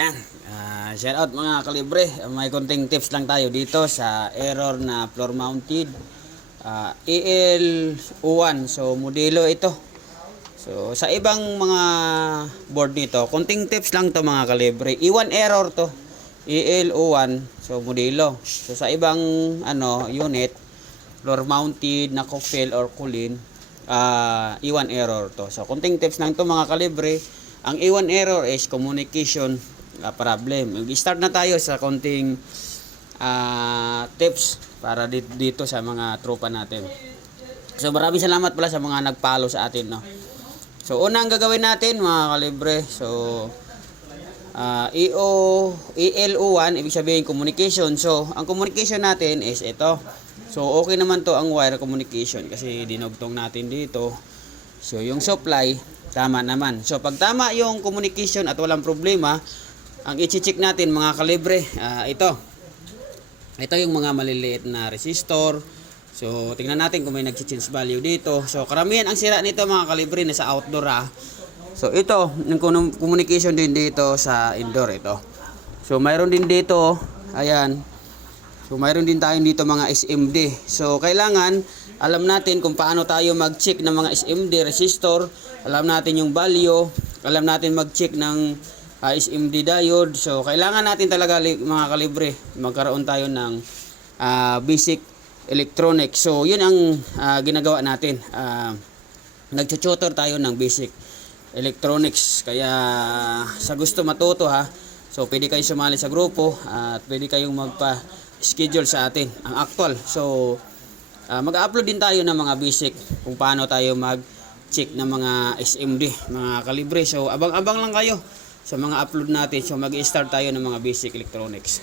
Yan. Shout out mga kalibre. May konting tips lang tayo dito sa error na floor mounted EL01. So modelo ito. So sa ibang mga board nito, konting tips lang to mga kalibre. E1 error to. EL01. So modelo. So sa ibang unit, floor mounted na coil or kulin, E1 error to. So konting tips lang to mga kalibre. Ang E1 error is communication problem. Mag-start na tayo sa konting tips para dito sa mga tropa natin. So maraming salamat pala sa mga nag-follow sa atin, no. So unang gagawin natin mga kalibre, so EL01 ibig sabihin communication. So ang communication natin is ito. So okay naman to ang wire communication kasi dinugtong natin dito. So yung supply tama naman. So pag tama yung communication at walang problema, ang i-check natin mga kalibre, ito yung mga maliliit na resistor. So tingnan natin kung may nag-change value dito. So karamihan ang sira nito mga kalibre na sa outdoor So ito yung communication din dito sa indoor ito. So mayroon din dito, ayan. So mayroon din tayo dito mga SMD. So kailangan alam natin kung paano tayo mag-check ng mga SMD resistor. Alam natin yung value, alam natin mag-check ng SMD diode. So kailangan natin talaga mga kalibre magkaroon tayo ng basic electronics. So yun ang ginagawa natin. Nagtututor tayo ng basic electronics. Kaya sa gusto matuto so pwede kayo sumali sa grupo at pwede kayong magpa-schedule sa atin ang actual. So mag-upload din tayo ng mga basic kung paano tayo mag-check ng mga SMD mga kalibre. So abang-abang lang kayo sa mga upload natin. So mag-start tayo ng mga basic electronics.